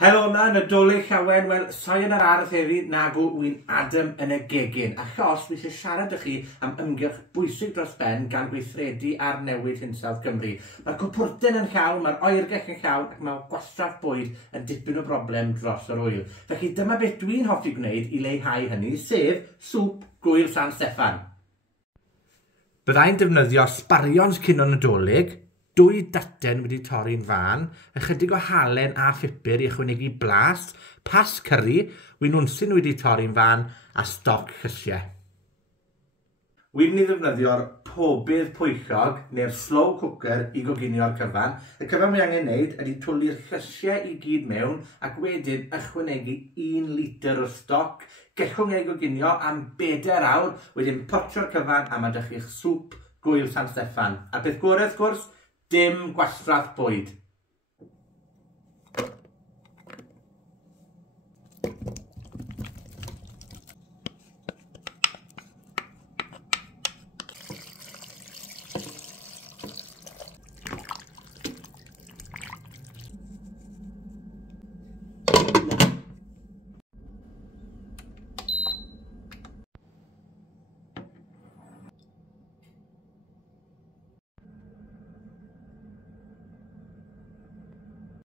Helo na, Nadolig llawen, wel, sy'n yn yr ardd heddi nagw wy'n Adam yn y gegin. Achos, fi eisiau siarad â chi am ymgyrch bwysig dros ben gan gweithredu ar Newid Hinsawdd Cymru. Mae'r cwpwrden yn llawn, mae'r oergell yn llawn, ac mae Gwastraff Bwyd yn dipyn o broblem dros yr wyl. Felly dyma beth dwi'n hoffi gwneud i leihau hynny, sef swp Gwŷl San Steffan. Byddai'n defnyddio sbarions cyn o Nadolig, 2 daten wedi torri'n fan, ychydig o halen a phupur i ychwanegu blas, pas cyrri, wynwnsyn wedi torri'n fan, a stoc llysiau. Wy'n ni ddefnyddio'r pobydd pwyllog neu'r slow cooker i goginio'r cyfan. Y cyfan mae angen wneud ydy twli'r llysiau i gyd mewn ac wedyn ychwanegu 1 litr o stoc. Gellwng ei goginio am 4 awr, wedyn potio'r cyfan a mae dych chi'ch swp Gwŷl San Steffan. A beth gorau wrth gwrs, dim Gwastraff Bwyd.